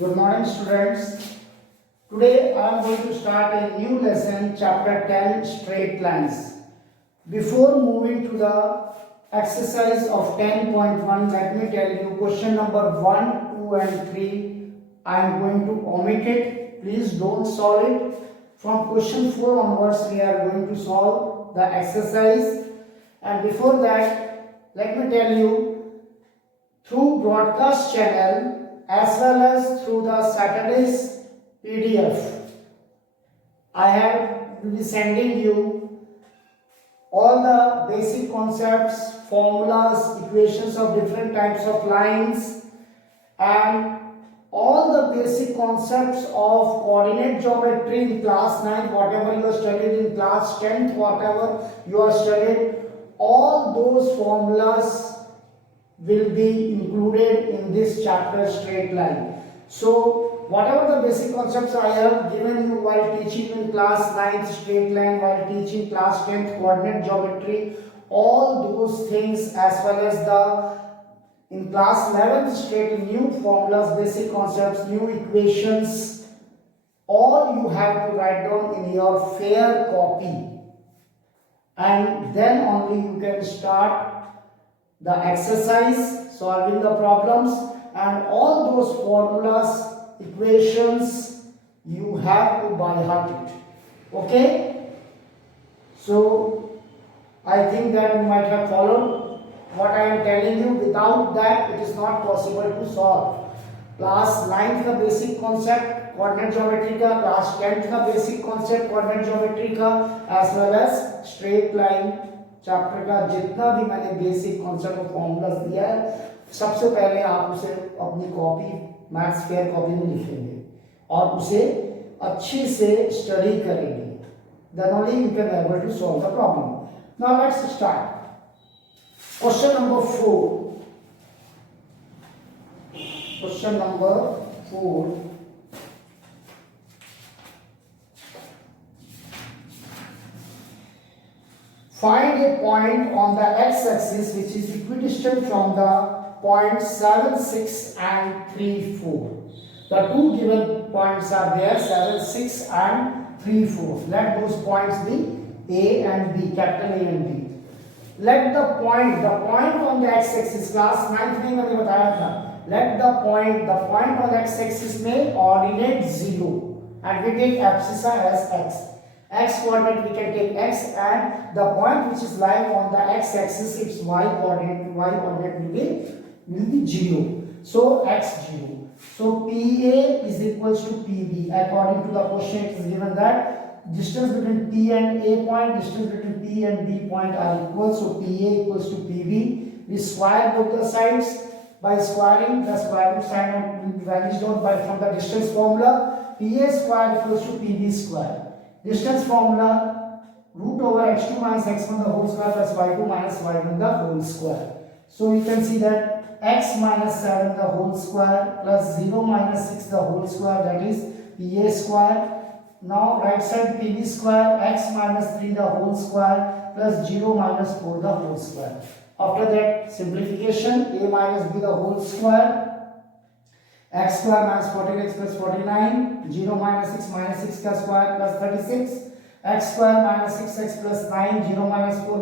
Good morning, students. Today I am going to start a new lesson, chapter 10, straight lines. Before moving to the exercise of 10.1, let me tell you question number 1, 2 and 3 I am going to omit it. Please don't solve it. From question 4 onwards we are going to solve the exercise. And before that, let me tell you, through broadcast channel as well as through the Saturday's PDF, will be sending you all the basic concepts, formulas, equations of different types of lines, and all the basic concepts of coordinate geometry in class 9, whatever you have studied in class 10th, whatever you have studied, all those formulas will be included in this chapter straight line. So whatever the basic concepts I have given you while teaching in class 9th straight line, while teaching class 10th coordinate geometry, all those things, as well as the in class 11th straight new formulas, basic concepts, new equations, all you have to write down in your fair copy, and then only you can start the exercise, solving the problems, and all those formulas, equations, you have to by heart it. Okay? So I think that you might have followed what I am telling you. Without that it is not possible to solve. Class 9th का basic concept coordinate geometry का, class 10th का basic concept coordinate geometry का, as well as straight line chapter का जितना भी मैंने basic concept और formulas दिया है, सबसे पहले आप उसे अपनी कॉपी मैथ्स फेयर कॉपी में लिखेंगे और उसे अच्छे से स्टडी करेंगे. Then only you can able to solve the problem. Now let's start. Question number 4. Question number 4. Find a point on the x-axis which is equidistant from the points 7, 6 and 3, 4. The two given points are there, 7, 6 and 3, 4. Let those points be A and B, capital A and B. Let the point on the x-axis, class 9th में मैंने बताया था, let the point on the x-axis में ordinate 0 and we take abscissa as x. X coordinate we can take x, and the point which is lying on the x axis, its y coordinate will be 0. So x 0. So PA is equals to PB. According to the question it is given that distance between P and A point, distance between P and B point are equal. So PA equals to PB. We square both the sides. By squaring, the square root sign will be vanished out by from the distance formula. PA square equals to PB square. Distance formula, root over x2 minus x1 the whole square plus y2 minus y1 the whole square. So you can see that x minus 7 the whole square plus 0 minus 6 the whole square, that is PA square. Now right side PB square, x minus 3 the whole square plus 0 minus 4 the whole square. After that simplification, a minus b the whole square, x square minus 14x plus 49, 0 minus 6 का square plus 36, x square minus 6x plus 9, 0 minus 4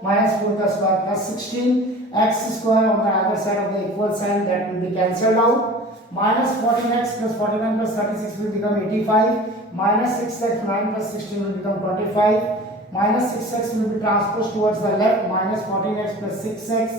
minus 4 का square plus 16, x square on the other side of the equal sign, that will be cancelled out, minus 14x plus 49 plus 36 will become 85, minus 6x 9 plus 16 will become 25, minus 6x will be transposed towards the left, minus 14x plus 6x,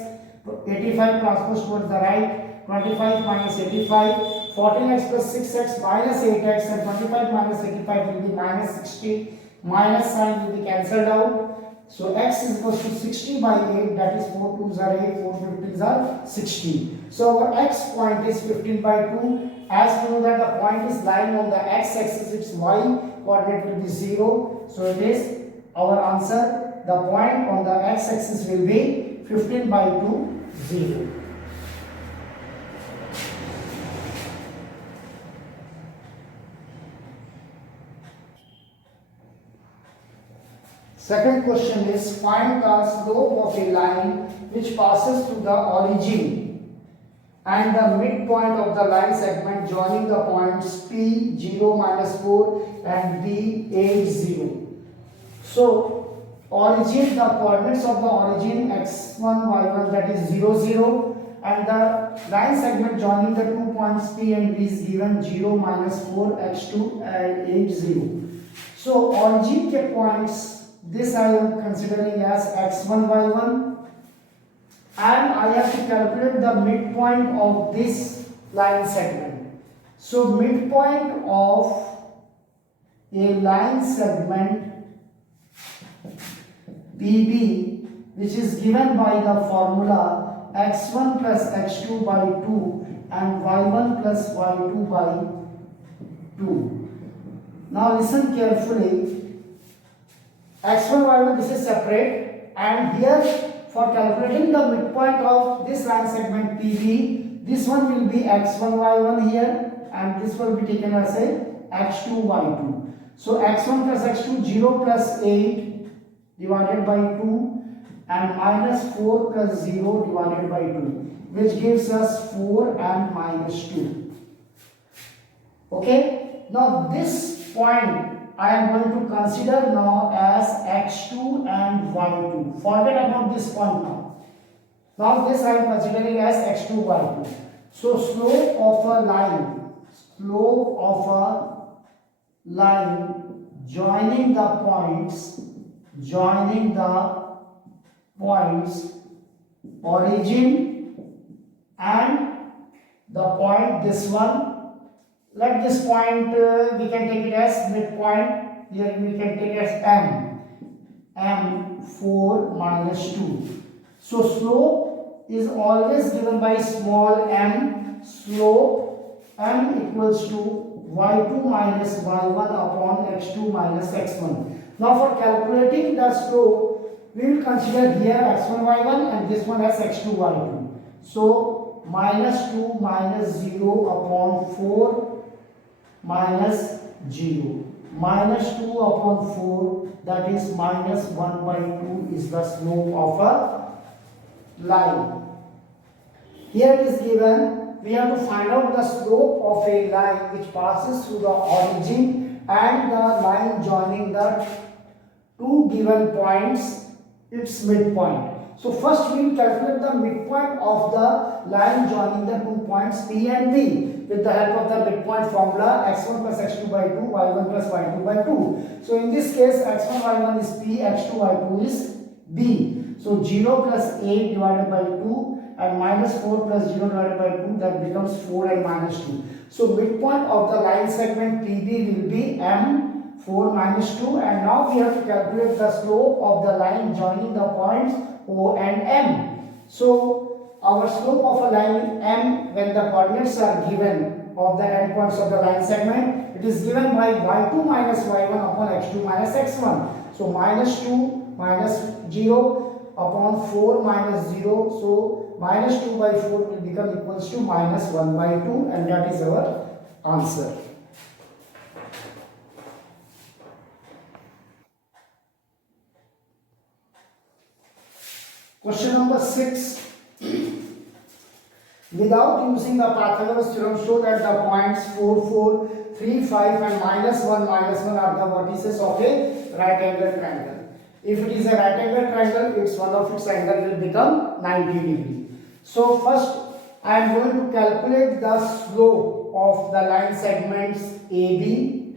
85 transposed towards the right, 25 minus 85, 14x plus 6x minus 8x, and 25 minus 85 will be minus 60, minus sign will be cancelled out. So x is equals to 60 by 8, that is 4 2s are 8, 4 15s are 60. So our x point is 15 by 2. As we know that the point is lying on the x axis, its y coordinate will be 0. So it is our answer. The point on the x axis will be 15 by 2, 0. Second question is, find the slope of a line which passes through the origin and the midpoint of the line segment joining the points P 0 minus 4 and B 8 0. So origin, the coordinates of the origin x1 y1, that is 0 0, and the line segment joining the 2 points P and B is given 0 minus 4 x2 and 8 0. So origin के points, this I am considering as x1 y1, and I have to calculate the midpoint of this line segment. So midpoint of a line segment PB, which is given by the formula x1 plus x2 by 2 and y1 plus y2 by 2. Now listen carefully. x1 y1, this is separate, and here for calculating the midpoint of this line segment PB, this one will be x1 y1 here, and this will be taken as a x2 y2. So x1 plus x2, 0 plus 8 divided by 2 and minus 4 plus 0 divided by 2, which gives us 4 and minus 2. Okay, now this point I am going to consider now as x2 and y2. Forget about this point now. Now this I am considering as x2, y2. So slope of a line joining the points origin and the point, this one. Let this point, we can take it as midpoint. Here we can take it as m 4 minus 2. So slope is always given by small m. Slope m equals to y2 minus y1 upon x2 minus x1. Now for calculating the slope, we will consider here x1 y1 and this one as x2 y2. So minus 2 minus 0 upon 4 minus 0. Minus 2 upon 4, that is minus 1 by 2 is the slope of a line. Here it is given, we have to find out the slope of a line which passes through the origin and the line joining the two given points, its midpoint. So first we will calculate the midpoint of the line joining the 2 points P and B with the help of the midpoint formula x1 plus x2 by 2, y1 plus y2 by 2. So in this case x1 y1 is P, x2 y2 is B. So 0 plus 8 divided by 2 and minus 4 plus 0 divided by 2, that becomes 4 and minus 2. So midpoint of the line segment PB will be m 4 minus 2, and now we have to calculate the slope of the line joining the points O and M. So our slope of a line M, when the coordinates are given of the endpoints of the line segment, it is given by y2 minus y1 upon x2 minus x1. So minus 2 minus 0 upon 4 minus 0. So minus 2 by 4 will become equals to minus 1 by 2, and that is our answer. Question number 6. Without using the Pythagoras theorem, show that the points 4, 4, 3, 5 and minus 1 are the vertices of a right angle triangle. If it is a right angle triangle, its one of its angle will become 90 degree. So first I am going to calculate the slope of the line segments AB,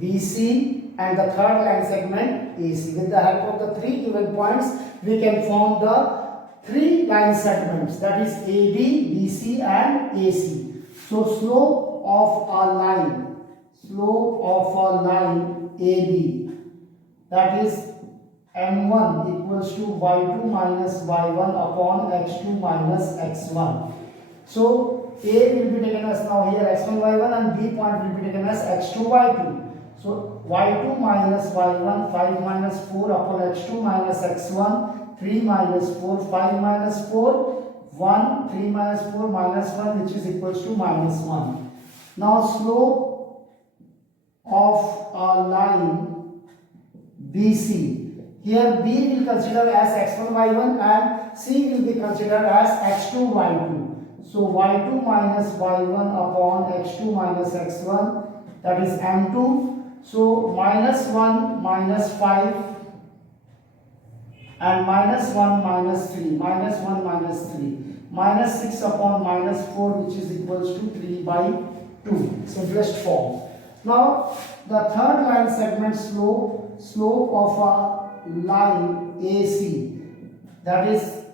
BC and the third line segment AC. With the help of the three given points, we can form the three line segments, that is AB, BC and AC. So slope of a line AB, that is M1 equals to y2 minus y1 upon x2 minus x1. So A will be taken as now here x1 y1 and B point will be taken as x2 y2. So y2 minus y1, 5 minus 4 upon x2 minus x1, 3 minus 4, 5 minus 4, 1, 3 minus 4 minus 1, which is equals to minus 1. Now slope of a line BC. Here B will consider as x1 y1 and C will be considered as x2 y2. So y2 minus y1 upon x2 minus x1, that is m2. So minus 1 minus 5 and minus 1 minus 3, minus 1 minus 3, minus 6 upon minus 4, which is equals to 3 by 2, simplest form. Now the third line segment slope of a line AC, that is,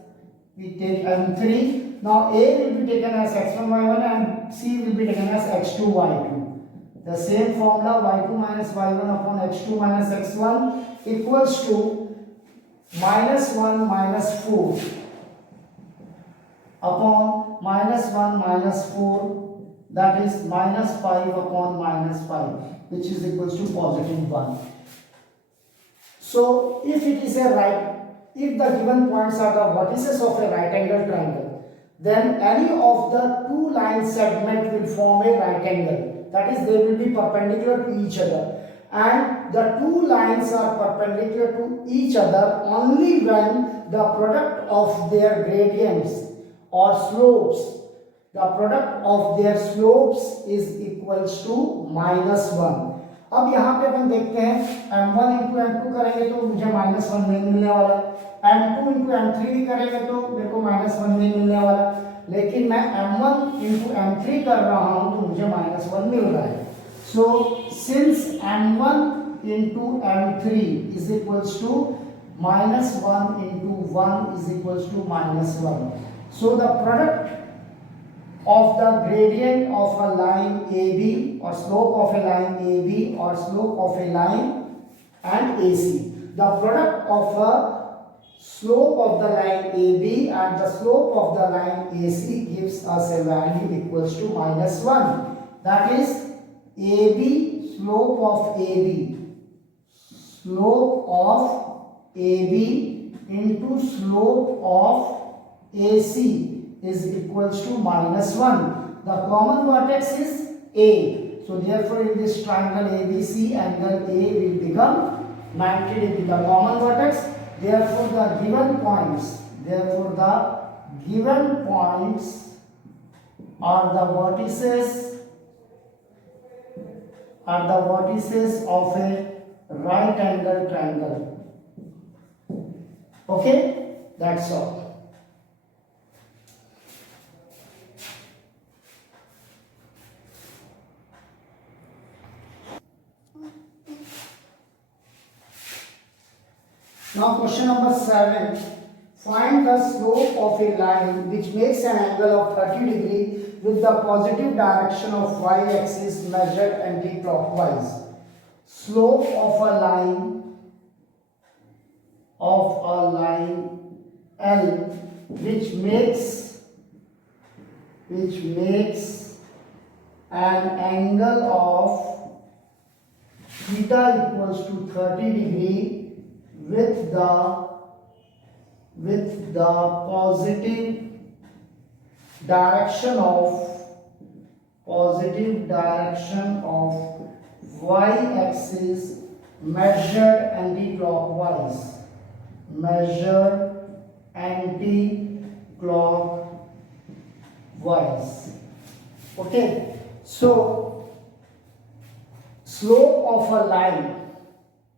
we take M3. Now A will be taken as x1 y1 and C will be taken as x2 y2. The same formula, y2 minus y1 upon x2 minus x1 equals to minus 1 minus 4 upon minus 1 minus 4, that is minus 5 upon minus 5, which is equals to positive 1. So if it is if the given points are the vertices of a right angle triangle, then any of the two line segment will form a right angle. That is, they will be perpendicular to each other. And the two lines are perpendicular to each other only when the product of their gradients or slopes, the product of their slopes is equals to minus 1. अब यहाँ पे अपन देखते हैं m1 into m2 करेंगे तो मुझे minus 1 नहीं मिलने वाला, m2 इंटू m3 भी करेंगे तो मेरे को माइनस 1 नहीं मिलने वाला, लेकिन मैं m1 इंटू m3 कर रहा हूँ तो मुझे माइनस 1 मिल रहा है. So since m1 into m3 is equals to minus 1 into 1 is equals to minus 1. So the product of the gradient of a line AB or slope of a line AB or slope of a line and AC. The product of a slope of the line AB and the slope of the line AC gives us a value equals to minus 1. That is AB, slope of AB into slope of AC is equals to minus 1. The common vertex is A. So therefore in this triangle ABC, angle A will become 90 degree. The common vertex. Therefore the given points are the vertices of a right angle triangle. Okay, that's all. Now question number 7. Find the slope of a line which makes an angle of 30 degree with the positive direction of y-axis measured anti-clockwise. Slope of a line L which makes an angle of theta equals to 30 degree with the positive direction of y-axis measured anti-clockwise. Okay, so slope of a line,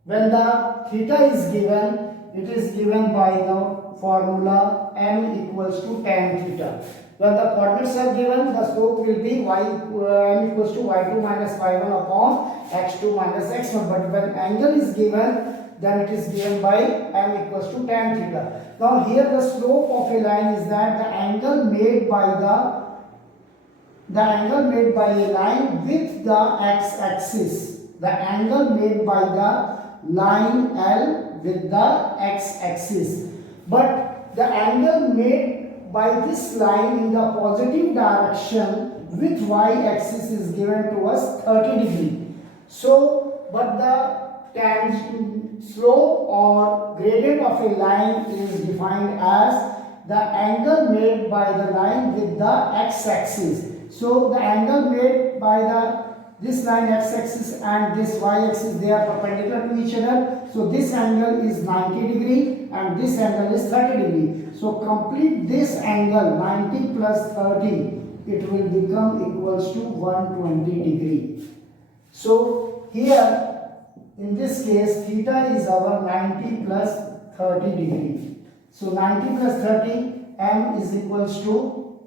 when the theta is given, it is given by the formula m equals to tan theta. When the coordinates are given, the slope will be m equals to y2 minus y1 upon x2 minus x1. But when angle is given, then it is given by m equals to tan theta. Now here the slope of a line is that the angle made by a line with the x-axis. The angle made by the line L with the x-axis. But the angle made by this line in the positive direction with y-axis is given to us 30 degree. So, but the tangent slope or gradient of a line is defined as the angle made by the line with the x-axis. So the angle made by this line x-axis and this y-axis, they are perpendicular to each other. So this angle is 90 degree and this angle is 30 degree. So complete this angle 90 plus 30, it will become equals to 120 degree. So here in this case theta is our 90 plus 30 degree. So 90 plus 30, m is equals to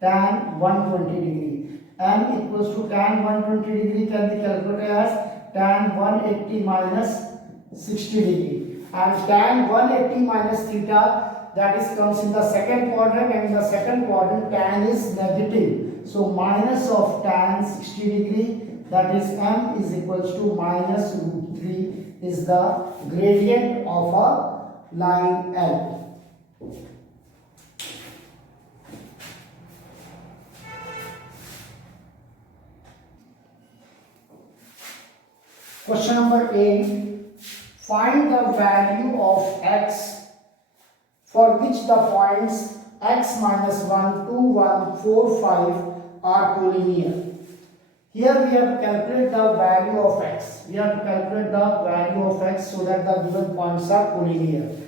tan 120 degree. M equals to tan 120 degree can be calculated as tan 180 minus 60 degree. And tan 180 minus theta, that is comes in the second quadrant, and in the second quadrant tan is negative. So minus of tan 60 degree, that is m is equals to minus root 3 is the gradient of a line L. Question number 8. Find the value of x for which the points x minus 1, 2, 1, 4, 5 are collinear. Here we have to calculate the value of x. We have to calculate the value of x so that the given points are collinear.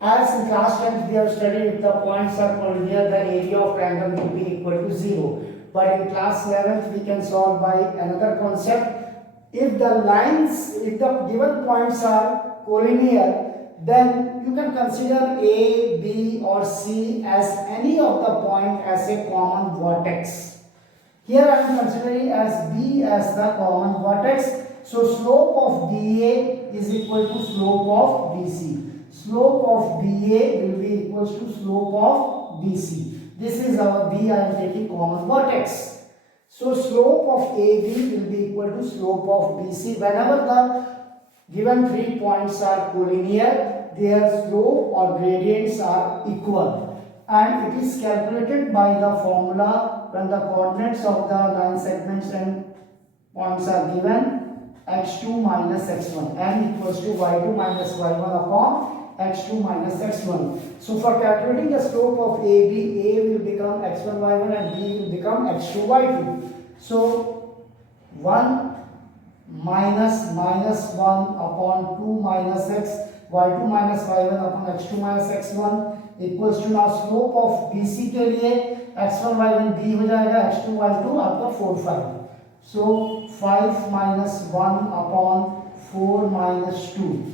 As in class 10th we have studied, if the points are collinear, the area of triangle will be equal to 0. But in class 11th we can solve by another concept. If the given points are collinear, then you can consider A, B or C as any of the point as a common vertex. Here I am considering as B as the common vertex. So slope of BA is equal to slope of BC. Slope of BA will be equal to slope of BC. This is our B, I am taking common vertex. So slope of AB will be equal to slope of BC. Whenever the given 3 points are collinear, their slope or gradients are equal. And it is calculated by the formula when the coordinates of the line segments and points are given, x2 minus x1. M equals to y2 minus y1 upon x2 minus x1. So for calculating the slope of AB, A will become x1 y1 and B will become x2 y2. So 1 minus 1 upon 2 minus x, y2 minus y1 upon x2 minus x1 equals to now slope of BC के लिए x1 y1 b हो जाएगा, x2 y2 आपका 4 5. So 5 minus 1 upon 4 minus 2.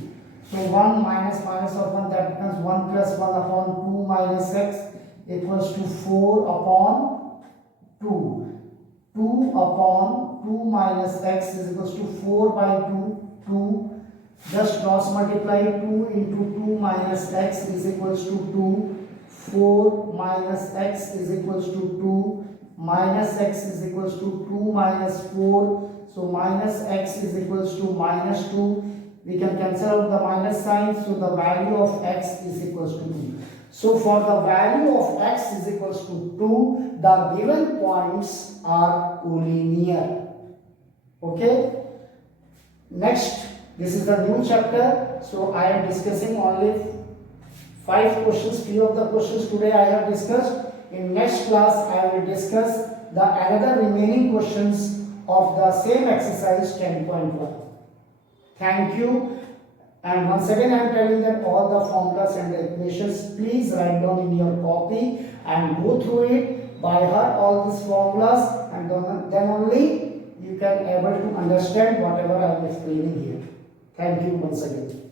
So 1 minus minus of 1, that becomes 1 plus 1 upon 2 minus x equals to 4 upon 2. 2 upon 2 minus x is equals to 4 by 2, 2. Just cross multiply 2 into 2 minus x is equals to 2. 4 minus x is equals to 2. Minus x is equals to 2 minus 4. So minus x is equals to minus 2. We can cancel out the minus sign, so the value of x is equals to 2. So for the value of x is equals to 2, the given points are collinear. Okay. Next, this is the new chapter. So I am discussing only 5 questions. Few of the questions today I have discussed. In next class, I will discuss the another remaining questions of the same exercise 10.1. Thank you. And once again I am telling that all the formulas and the equations, please write down in your copy and go through it by heart all these formulas, and then only you can able to understand whatever I am explaining here. Thank you once again.